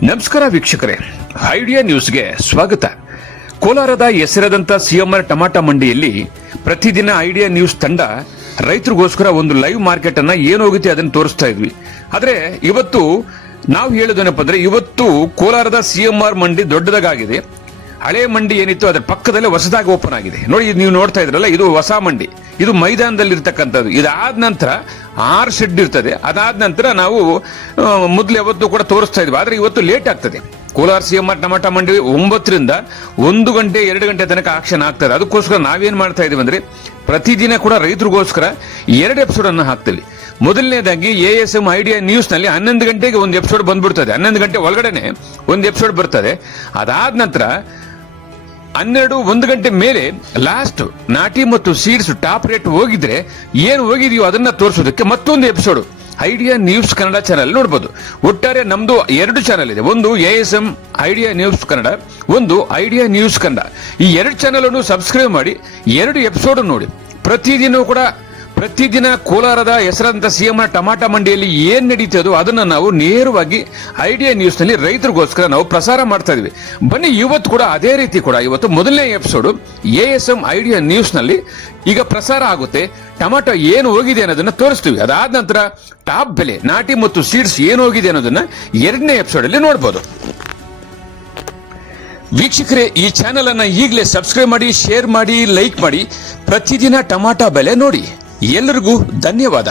ನಮಸ್ಕಾರ ವೀಕ್ಷಕರೇ, ಐಡಿಯಾ ನ್ಯೂಸ್ಗೆ ಸ್ವಾಗತ. ಕೋಲಾರದ ಹೆಸರಾದಂತ ಸಿಎಂಆರ್ ಟಮಾಟಾ ಮಂಡಿಯಲ್ಲಿ ಪ್ರತಿದಿನ ಐಡಿಯಾ ನ್ಯೂಸ್ ತಂಡ ರೈತರಿಗೋಸ್ಕರ ಒಂದು ಲೈವ್ ಮಾರ್ಕೆಟ್ ಅನ್ನ ಏನೋಗುತ್ತೆ ಅದನ್ನು ತೋರಿಸ್ತಾ ಇದ್ವಿ. ಆದ್ರೆ ಇವತ್ತು ನಾವು ಹೇಳೋದೇನಪ್ಪ ಅಂದ್ರೆ, ಇವತ್ತು ಕೋಲಾರದ ಸಿಎಂಆರ್ ಮಂಡಿ ದೊಡ್ಡದಾಗಿದೆ. ಹಳೆ ಮಂಡಿ ಏನಿತ್ತು ಅದರ ಪಕ್ಕದಲ್ಲೇ ಹೊಸದಾಗಿ ಓಪನ್ ಆಗಿದೆ. ನೋಡಿ, ನೀವು ನೋಡ್ತಾ ಇದ್ರಲ್ಲ, ಇದು ಹೊಸ ಮಂಡಿ. ಇದು ಮೈದಾನದಲ್ಲಿ ಇರ್ತಕ್ಕಂಥದ್ದು. ಇದಾದ ನಂತರ 6 ಶೆಡ್ ಇರ್ತದೆ. ಅದಾದ ನಂತರ ನಾವು ಮೊದಲು ಯಾವತ್ತು ಕೂಡ ತೋರಿಸ್ತಾ ಇದ್ವಿ. ಆದ್ರೆ ಇವತ್ತು ಲೇಟ್ ಆಗ್ತದೆ. ಕೋಲಾರ ಸಿಎಂಆರ್ ಟಮಾಟಾ ಮಂಡಿ 9 ರಿಂದ 1 ಗಂಟೆ 2 ಗಂಟೆ ತನಕ ಆಕ್ಷನ್ ಆಗ್ತದೆ. ಅದಕ್ಕೋಸ್ಕರ ನಾವೇನ್ ಮಾಡ್ತಾ ಇದೀವಿ ಅಂದ್ರೆ, ಪ್ರತಿದಿನ ಕೂಡ ರೈತರಿಗೋಸ್ಕರ 2 ಎಪಿಸೋಡ್ ಅನ್ನು ಹಾಕ್ತೀವಿ. ಮೊದಲನೇದಾಗಿ ASM ಐಡಿಯಾ ನ್ಯೂಸ್ ನಲ್ಲಿ 11 ಗಂಟೆಗೆ ಒಂದು ಎಪಿಸೋಡ್ ಬಂದ್ಬಿಡ್ತದೆ. 11 ಗಂಟೆ ಒಳಗಡೆನೆ ಒಂದು ಎಪಿಸೋಡ್ ಬರ್ತದೆ. ಅದಾದ ನಂತರ 1 ಗಂಟೆ ಮೇಲೆ ಲಾಸ್ಟ್ ನಾಟಿ ಮತ್ತು ಸೀಡ್ಸ್ ಟಾಪ್ ರೇಟ್ ಹೋಗಿದ್ರೆ ಏನು ಹೋಗಿದೆಯೋ ಅದನ್ನ ತೋರಿಸೋದಕ್ಕೆ ಮತ್ತೊಂದು episode idea news Kannada channel ನೋಡಬಹುದು. ಒಟ್ಟಾರೆ ನಮ್ದು 2 ಚಾನಲ್ ಇದೆ. ಒಂದು ASM ಐಡಿಯಾ ನ್ಯೂಸ್ ಕನ್ನಡ, ಒಂದು ಐಡಿಯಾ ನ್ಯೂಸ್ ಕನ್ನಡ. ಈ 2 ಚಾನಲ್ ಅನ್ನು ಸಬ್ಸ್ಕ್ರೈಬ್ ಮಾಡಿ 2 ಎಪಿಸೋಡ್ ನೋಡಿ. ಪ್ರತಿದಿನ ಕೋಲಾರದ ಹೆಸರಾದಂತ ಸಿಎಂಆರ್ ಟಮಾಟಾ ಮಂಡಿಯಲ್ಲಿ ಏನ್ ನಡೀತದೋ ಅದನ್ನ ನಾವು ನೇರವಾಗಿ ಐಡಿಯಾ ನ್ಯೂಸ್ ನಲ್ಲಿ ರೈತರಿಗೋಸ್ಕರ ನಾವು ಪ್ರಸಾರ ಮಾಡ್ತಾ ಇದೀವಿ. ಬನ್ನಿ, ಇವತ್ತು ಕೂಡ ಅದೇ ರೀತಿ ಕೂಡ ಇವತ್ತು ಮೊದಲನೇ ಎಪಿಸೋಡ್ ASM ಐಡಿಯಾ ನ್ಯೂಸ್ ನಲ್ಲಿ ಈಗ ಪ್ರಸಾರ ಆಗುತ್ತೆ. ಟೊಮಾಟೊ ಏನು ಹೋಗಿದೆ ಅನ್ನೋದನ್ನ ತೋರಿಸ್ತೀವಿ. ಅದಾದ ನಂತರ ಟಾಪ್ ಬೆಲೆ, ನಾಟಿ ಮತ್ತು ಸೀಡ್ಸ್ ಏನು ಹೋಗಿದೆ ಅನ್ನೋದನ್ನ 2ನೇ ಎಪಿಸೋಡ್ ಅಲ್ಲಿ ನೋಡಬಹುದು. ವೀಕ್ಷಕರೇ, ಈ ಚಾನೆಲ್ ಅನ್ನ ಈಗಲೇ ಸಬ್ಸ್ಕ್ರೈಬ್ ಮಾಡಿ, ಶೇರ್ ಮಾಡಿ, ಲೈಕ್ ಮಾಡಿ. ಪ್ರತಿದಿನ ಟೊಮಾಟೊ ಬೆಲೆ ನೋಡಿ. ಎಲ್ಲರಿಗೂ ಧನ್ಯವಾದ.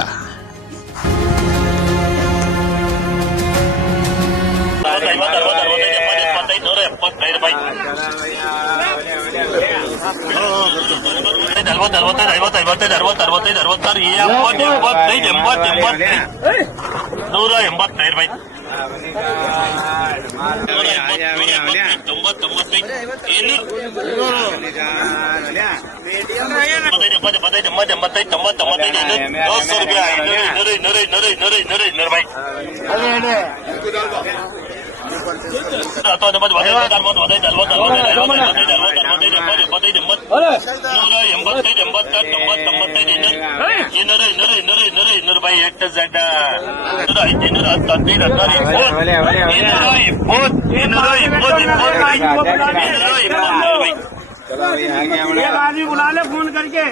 बुला ले फोन करके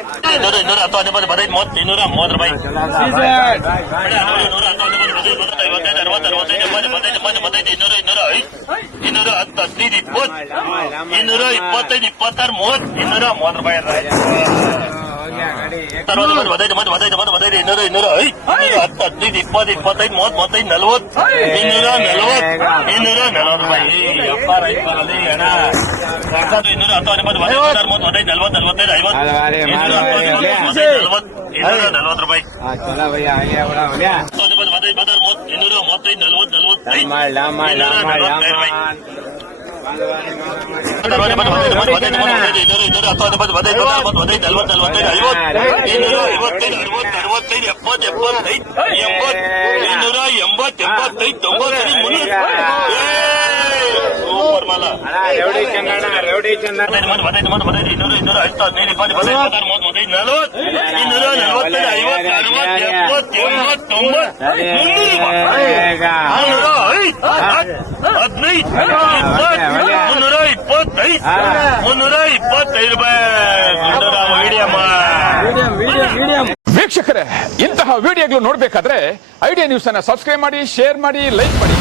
ವೀಕ್ಷಕರೇ, ಇಂತಹ ವಿಡಿಯೋಗಳು ನೋಡಬೇಕಾದ್ರೆ ಐಡಿಯಾ ನ್ಯೂಸ್ ಅನ್ನ ಸಬ್ಸ್ಕ್ರೈಬ್ ಮಾಡಿ, ಶೇರ್ ಮಾಡಿ, ಲೈಕ್ ಮಾಡಿ.